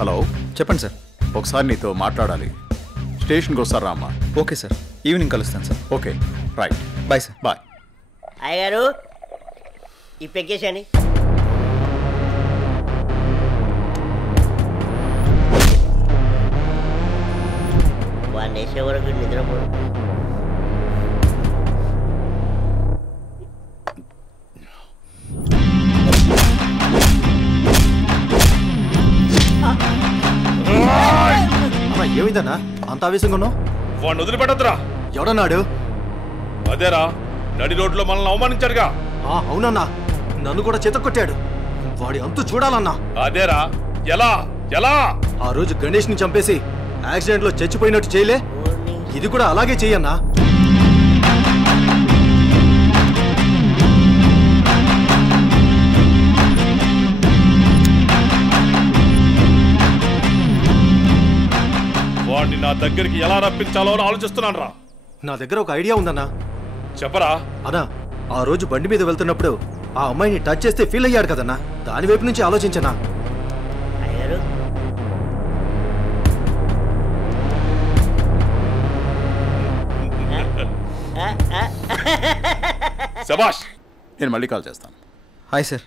Hello, చెప్పండి sir. ఒకసారి నీతో మాట్లాడాలి. స్టేషన్కి వస్తారా అమ్మా? ఓకే సార్, ఈవినింగ్ కలుస్తాను సార్. Okay, right. Bye sir. Bye. అయ్యగారు ఈ పెక్కేసండి. వాడిని వేసే వరకు నిద్రపోడు. ఏమైందన్నా అంత ఆవేశంగా ఉన్నావు? వాడిని వదిలిపెట్టద్దురా. ఎవడన్నాడు? అదేరా, నడి రోడ్లో మనల్ని అవమానించాడుగా. అవునన్నా, నన్ను కూడా చేతకొట్టాడు. వాడి అంతు చూడాలన్నా. అదేరా, ఎలా ఎలా ఆ రోజు గణేష్ ని చంపేసి యాక్సిడెంట్ లో చచ్చిపోయినట్టు చేయలే, ఇది కూడా అలాగే చెయ్యన్నా. వాడిని నా దగ్గరికి ఎలా రప్పించాలో అని ఆలోచిస్తున్నాను రా. నా దగ్గర ఒక ఐడియా ఉందన్నా. చెప్పరా. అన్నా, ఆ రోజు బండి మీద వెళ్తున్నప్పుడు ఆ అమ్మాయిని టచ్ చేస్తే ఫీల్ అయ్యాడు కదన్నా, దాని వైపు నుంచి ఆలోచించనా. అయ్యగారు శభాష్. నేను మళ్ళీ కాల్ చేస్తాను. Hi sir.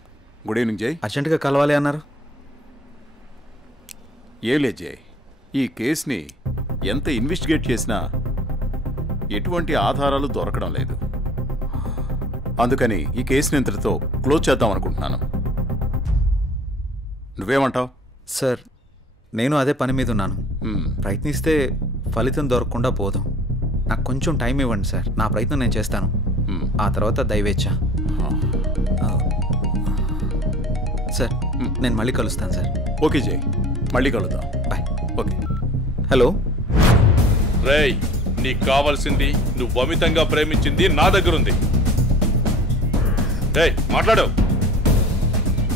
గుడ్ ఈవినింగ్ జై. అర్జెంటుగా కలవాలి అన్నారు. ఏం లేదు జై, ఈ కేసుని ఎంత ఇన్వెస్టిగేట్ చేసినా ఎటువంటి ఆధారాలు దొరకడం లేదు. అందుకని ఈ కేసుని ఇంతటితో క్లోజ్ చేద్దాం అనుకుంటున్నాను. నువ్వేమంటావు? సార్, నేను అదే పని మీద ఉన్నాను. ప్రయత్నిస్తే ఫలితం దొరకకుండా పోదాం. నాకు కొంచెం టైం ఇవ్వండి సార్, నా ప్రయత్నం నేను చేస్తాను. ఆ తర్వాత దయవేచ్ఛ. సార్, నేను మళ్ళీ కలుస్తాను సార్. ఓకే జై, మళ్ళీ కలుద్దాం. బాయ్. ఓకే. హలో రేయ్, నీకు కావాల్సింది, నువ్వు అమితంగా ప్రేమించింది నా దగ్గరుంది. రేయ్, మాట్లాడు.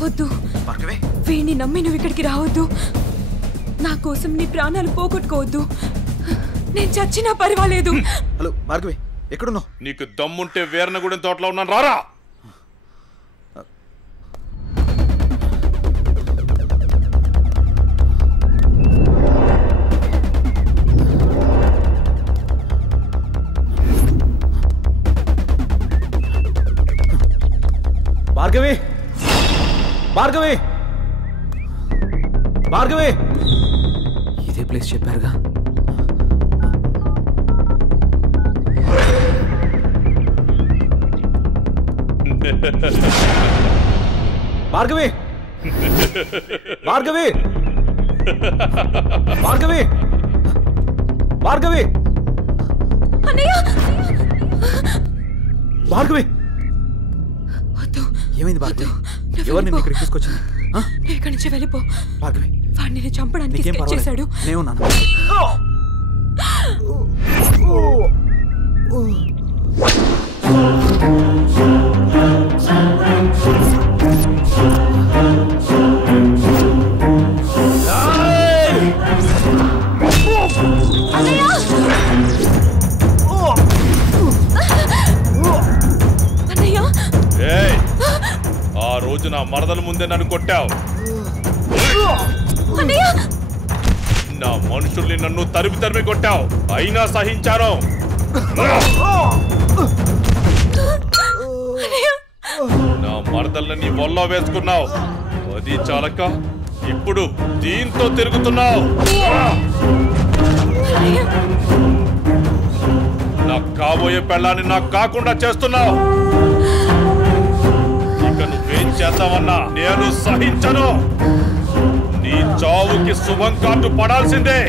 వద్దు, వీడిని నమ్మి నువ్వు ఇక్కడికి రావద్దు. నా కోసం నీ ప్రాణాలు పోగొట్టుకోవద్దు. నేను చచ్చినా పర్వాలేదు. హలో భార్గవి, ఎక్కడున్నావు? నీకు దమ్ముంటే వీరనగూడెం తోటలో ఉన్నాను, రారా. భార్గవి, భార్గవి, భార్గవి. ఇదే ప్లేస్ చెప్పారుగా. భార్గవి, భార్గవి, భార్గవి, భార్గవి, భార్గవి. ఏమైంది భార్గవి? ఎవరు నిన్ను ఇక్కడికి తీసుకొచ్చింది? ఇక్కడి నుంచి వెళ్ళిపో భార్గవి. వాడిని నేను చంపడానికి స్కెచ్ చేశాడు. నేనున్నాను. ఆ రోజు నా మరదల ముందే నన్ను కొట్టావు. నా మనుషుల్ని నన్ను తరిమి తరిమి కొట్టావు, అయినా సహించాను. నా మరదల్ని నీ వల్ల వేసుకున్నావు, అది చాలక ఇప్పుడు దీంతో తిరుగుతున్నావు. నాకు కాబోయే పెళ్ళాన్ని నాకు కాకుండా చేస్తున్నావు. ఇక నువ్వేం చేద్దామన్నా నేను సహించను. నీ చావుకి శుభం కార్డు పడాల్సిందే.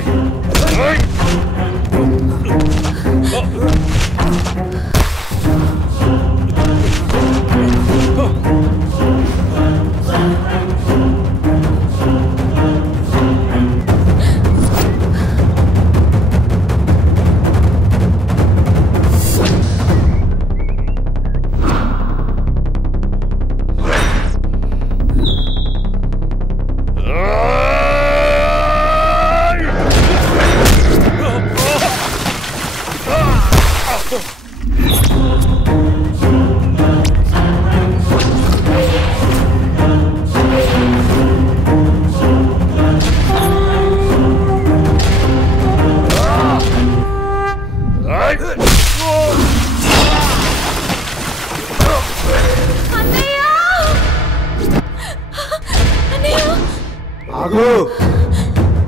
ఆగు,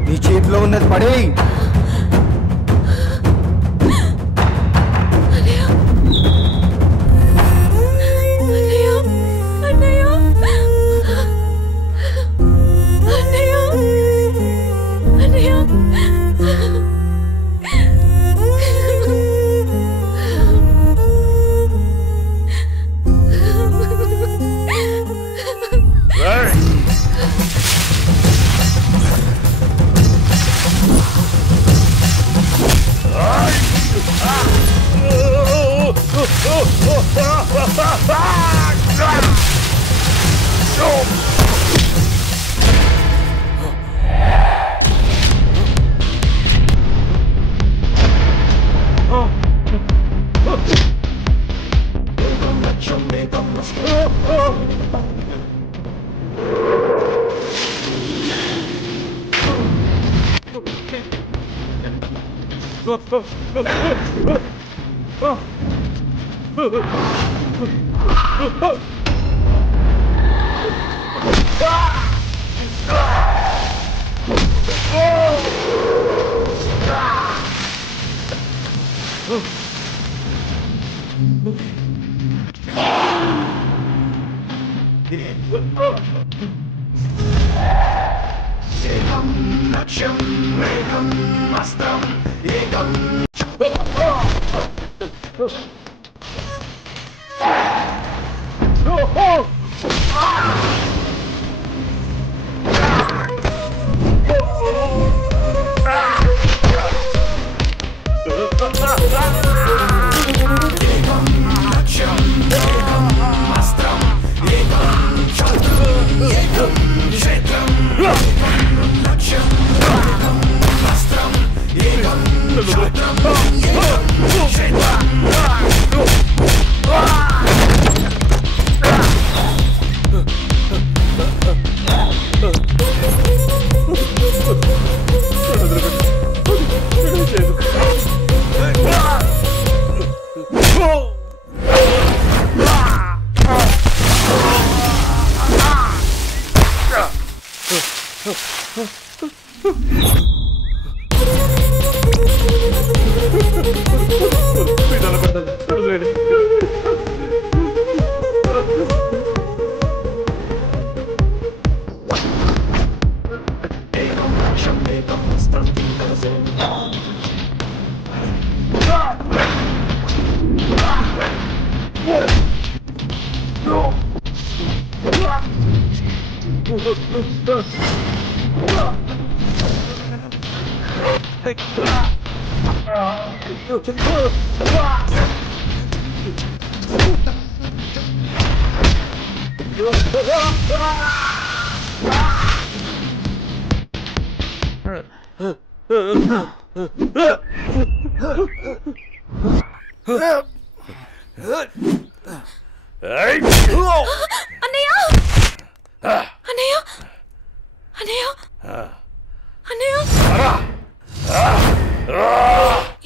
నీ చేతిలో ఉన్నది పడే.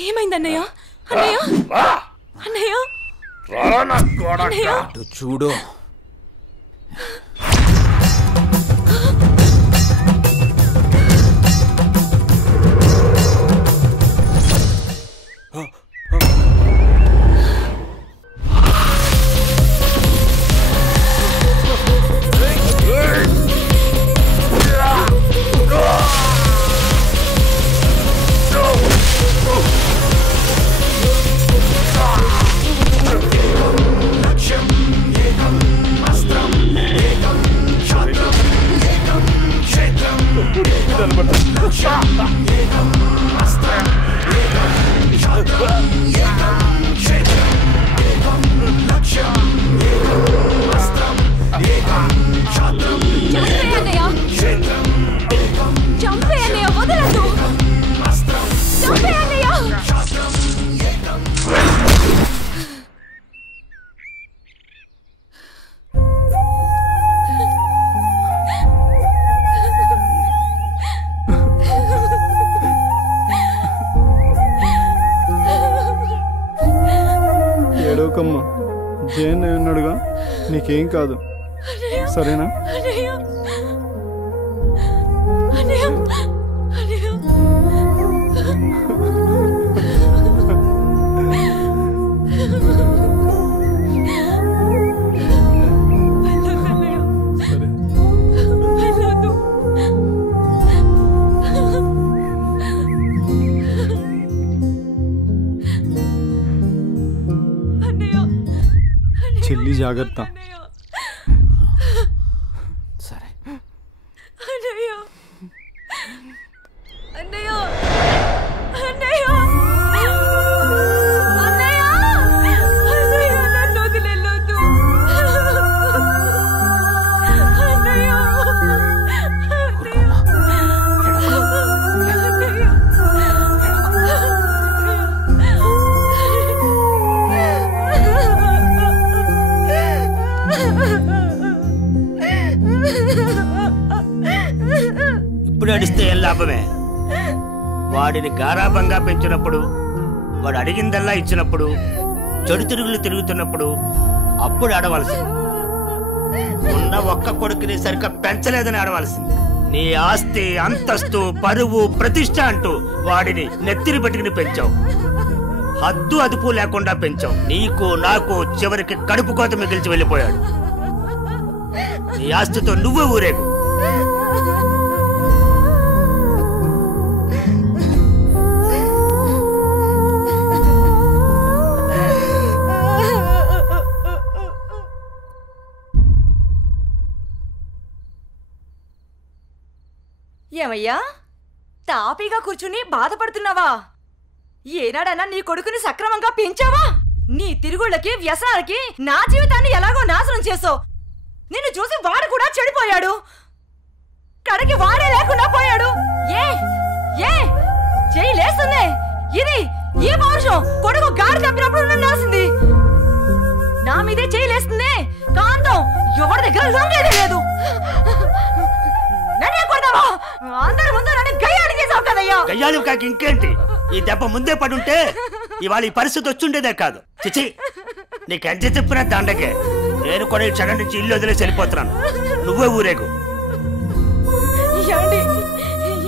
ఏమైందన్నయ్య? అన్నయ్య అన్నయ్య చూడు ఏడవకమ్మా, జయన్ ఉన్నాడుగా, నీకేం కాదు, సరేనా? జాగ్రత్త. సరే. అన్నయ్య అన్నయ్య అన్నయ్య అన్నయ్య అన్నయ్య నన్ను వదిలేయొద్దు. అన్నయ్య ఇప్పుడు అడిస్తే ఏం లాభమే? వాడిని గారాబంగా పెంచినప్పుడు, వాడు అడిగిందల్లా ఇచ్చినప్పుడు, చెడు తిరుగులు తిరుగుతున్నప్పుడు అప్పుడు ఆడవలసింది. ఉన్న ఒక్క కొడుకుని సరిగ్గా పెంచలేదని ఆడవలసింది. నీ ఆస్తి, అంతస్తు, పరువు, ప్రతిష్ట అంటూ వాడిని నెత్తిని పెట్టుకుని పెంచావు. హద్దు అదుపు లేకుండా పెంచావు. నీకు నాకు చివరికి కడుపు కోత మిగిల్చి వెళ్ళిపోయాడు. నీ ఆస్తితో నువ్వే ఊరేగు. ఏమయ్యా, తాపీగా కూర్చుని బాధపడుతున్నావా? ఏనాడన్నా నీ కొడుకుని సక్రమంగా పెంచావా? నీ తిరుగుళ్ళకి, వ్యసనాలకి నా జీవితాన్ని ఎలాగో నాశనం చేసావు. నిన్ను చూసి వాడు కూడా చెడిపోయాడు. కడకి వాడే లేకుండా పోయాడు. ఏ ఏ చెయ్యి లేస్తుంది. ఇది ఈ పౌరుషం కొడుకు గాడి తప్పినప్పుడు నన్నాల్సింది. నా మీదే చెయ్యి లేస్తుంది. కాంతం ఎవరి దగ్గర లొంగేదే లేదు. నన్నే కొడతావా? అందరి ముందు నన్ను గయ్యాలి చేసావు కదయ్యా. గయ్యాలి కాక ఇంకేంటి? ఈ దెబ్బ ముందే పడుంటే ఇవాళ ఈ పరిస్థితి వచ్చుండేదే కాదు. చిచి, నీకు ఎంత చెప్పినా దండకే. నేను కూడా ఈ క్షణం నుంచి ఇల్లు వదిలేసి వెళ్ళిపోతున్నాను. నువ్వే ఊరేగు.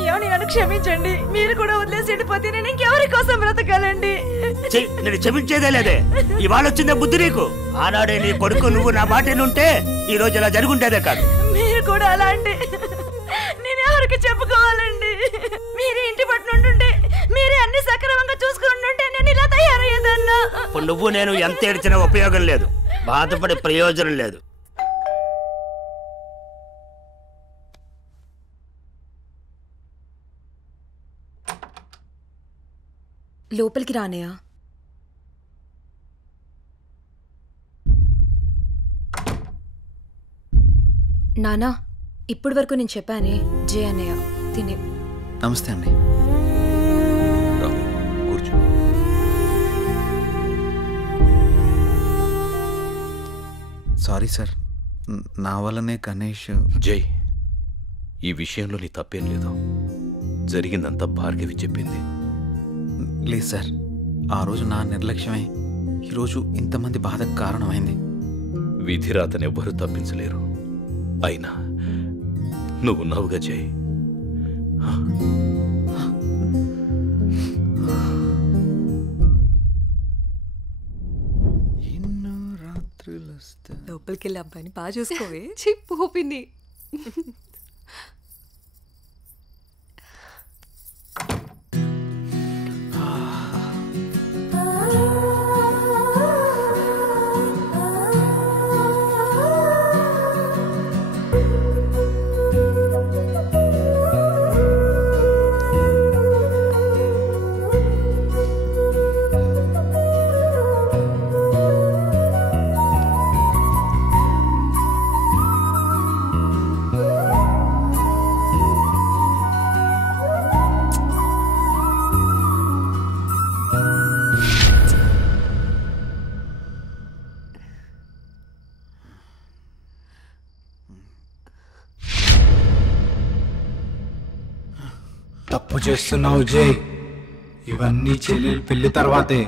ఏమండి, నన్ను క్షమించండి. మీరు కూడా వదిలేసి వెళ్ళిపోతే నేను ఇంకెవరి కోసం బ్రతకాలండి? నేను క్షమించేదే లేదే. ఇవాళ వచ్చిందే బుద్ధి నీకు. ఆనాడే నీ కొడుకు నువ్వు నా మాటనుంటే ఈ రోజు ఇలా జరుగుంటేదే కాదు. మీరు కూడా అలా అంటే నేను ఎవరికి చెప్పుకోవాలండి? మీరే ఇంటి పట్టునుంటుంటే, మీరే అన్ని సక్రమంగా చూసుకుంటుంటే నేను ఇలా తయారయ్యేదన్నా. ఇప్పుడు నువ్వు నేను ఎంత ఏడ్చినా ఉపయోగం లేదు. బాధపడే ప్రయోజనం లేదు. లోపలికి రానయ్యా. నానా, ఇప్పటి వరకు నేను చెప్పానే జే అన్నయ్య తినే. నమస్తే అండి. కూర్చో. సారీ సార్, నా వల్లనే గణేష్. జై, ఈ విషయంలో నీ తప్పేం లేదు. జరిగిందంతా భార్గవి చెప్పింది. లేదు సార్, ఆ రోజు నా నిర్లక్ష్యమే ఈరోజు ఇంతమంది బాధకు కారణమైంది. విధిరాతనెవ్వరూ తప్పించలేరు. అయినా నువ్వున్నావుగా జై. లోపలికి వెళ్ళి అబ్బాయిని బాగా చూసుకోవే. చెప్పు పిన్ని. తప్పు చేస్తున్నావు జై. ఇవన్నీ చెల్లెలు పెళ్లి తర్వాతే.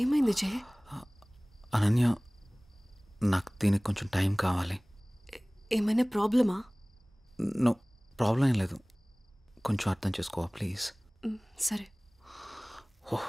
ఏమైంది జై? అనన్య, నాకు దీనికి కొంచెం టైం కావాలి. ఏమైనా ప్రాబ్లమా? నో ప్రాబ్లం ఏం లేదు. కొంచెం అర్థం చేసుకోవా ప్లీజ్? సరే. ఓహ్